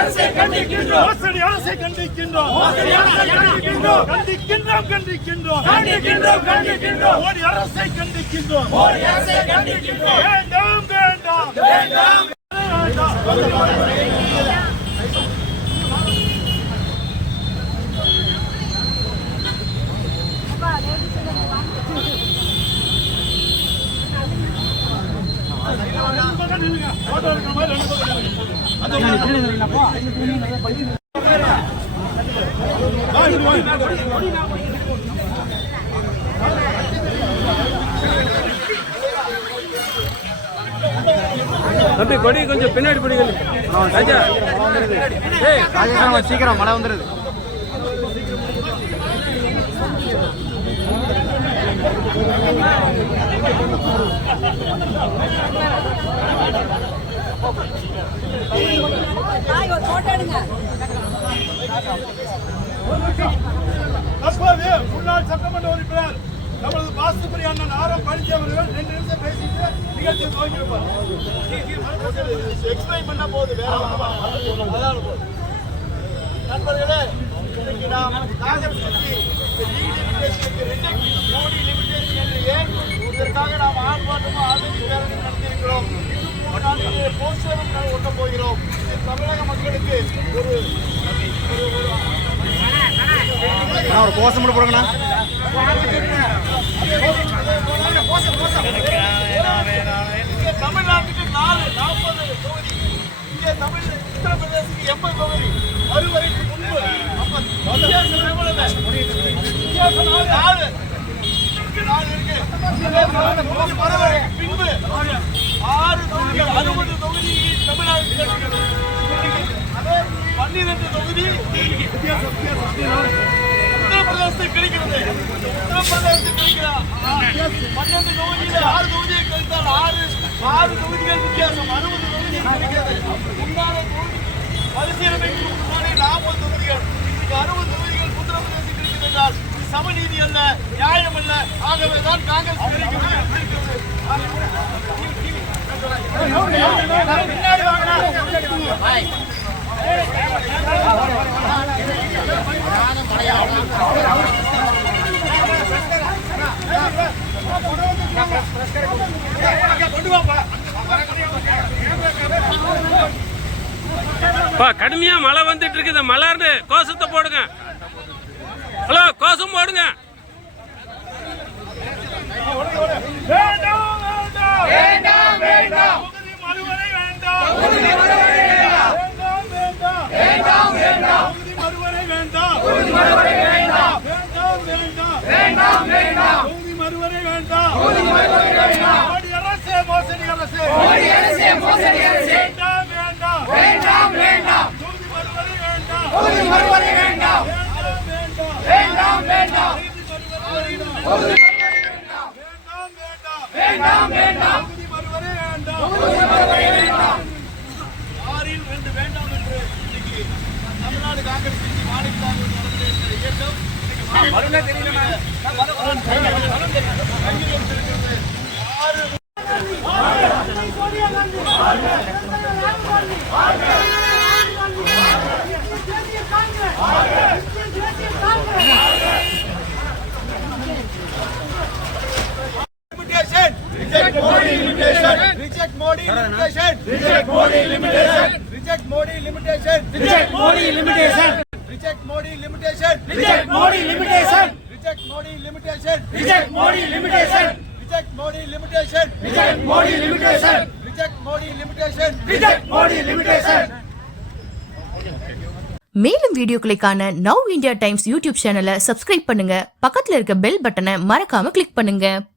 மோசடி அரசை கண்டிக்கின்றோம். மோடி அரசை கண்டிக்கின்றோம். வேண்டாம் வேண்டாம் வேண்டாம். தம்பி படி கொஞ்சம் பின்னாடி படிக்கணும். சீக்கிரம் மழை வந்துருது. தற்போது முன்னாள் சட்டமன்ற உறுப்பினர் நமது பாஸ்துபுரி அண்ணன் ஆரம் பழனிச்சி அவர்கள் 2 நிமிஷம் பேசிட்டு நிகழ்ச்சியை துவங்கியிருப்பார். எக்ஸ்பிளைன் பண்ண போது வேற நண்பர்களே, இன்னைக்கு நாம் மோடி லிமிடேஷன் என்று ஏன் இதற்காக நாம் ஆர்ப்பாட்டமும் ஆதரவு பேரணி நடத்தியிருக்கிறோம். போஸ்டரும் ஒட்ட போகிறோம். தமிழக மக்களுக்கு ஒரு கோஷம் போடுங்கண்ணா. தமிழ்நாட்டுக்கு 40 தொகுதி, இங்கே உத்தரப்பிரதேசத்துக்கு 80 தொகுதி. மறுவரைக்கு முன்பு வித்தியாசம் எவ்வளவு? வித்தியாசம் 4 இருக்கு. மறுவரைக்கு பின்பு 6 தொகுதிகள் 60 தொகுதி தமிழ்நாட்டுக்கு கிடைக்கிறது. அதே 12 தொகுதி உத்தரப்பிரதேசத்துக்கு கிடைக்கிறது. உத்தரப்பிரதேசத்துக்கு கிடைக்கிற 12 தொகுதியில் 6 தொகுதியை கழித்தால் 6 தொகுதிகள் வித்தியாசம் 60 தொகுதிகள் கிடைக்கிறது. முன்னாள் பரிசீலனைக்கு முன்னாடி 40 தொகுதிகள், 60 தொகுதிகள் உத்தரப்பிரதேசம் கிடைக்கிறது என்றால் சமநீதி அல்ல, நியாயம் அல்ல. ஆகவேதான் காங்கிரஸ் கடுமையா மழை வந்துட்டு இருக்குது. மலர்ந்து கோஷத்தை போடுங்க. ஹலோ, கோஷம் போடுங்க. தமிழ்நாடு காங்கிரஸ் கட்சி மாநில இயக்கம் Reject Modi limitation. Reject Modi limitation. Reject Modi limitation. Reject Modi limitation. Reject Modi limitation. Reject Modi limitation. Reject Modi limitation. Reject Modi limitation. Reject Modi limitation. Reject Modi limitation. Reject Modi limitation. Reject Modi limitation. Reject Modi limitation. மேலும் வீடியோக்களை காண now India times YouTube சேனலை subscribe பண்ணுங்க. பக்கத்துல இருக்க bell பட்டனை மறக்காம click பண்ணுங்க.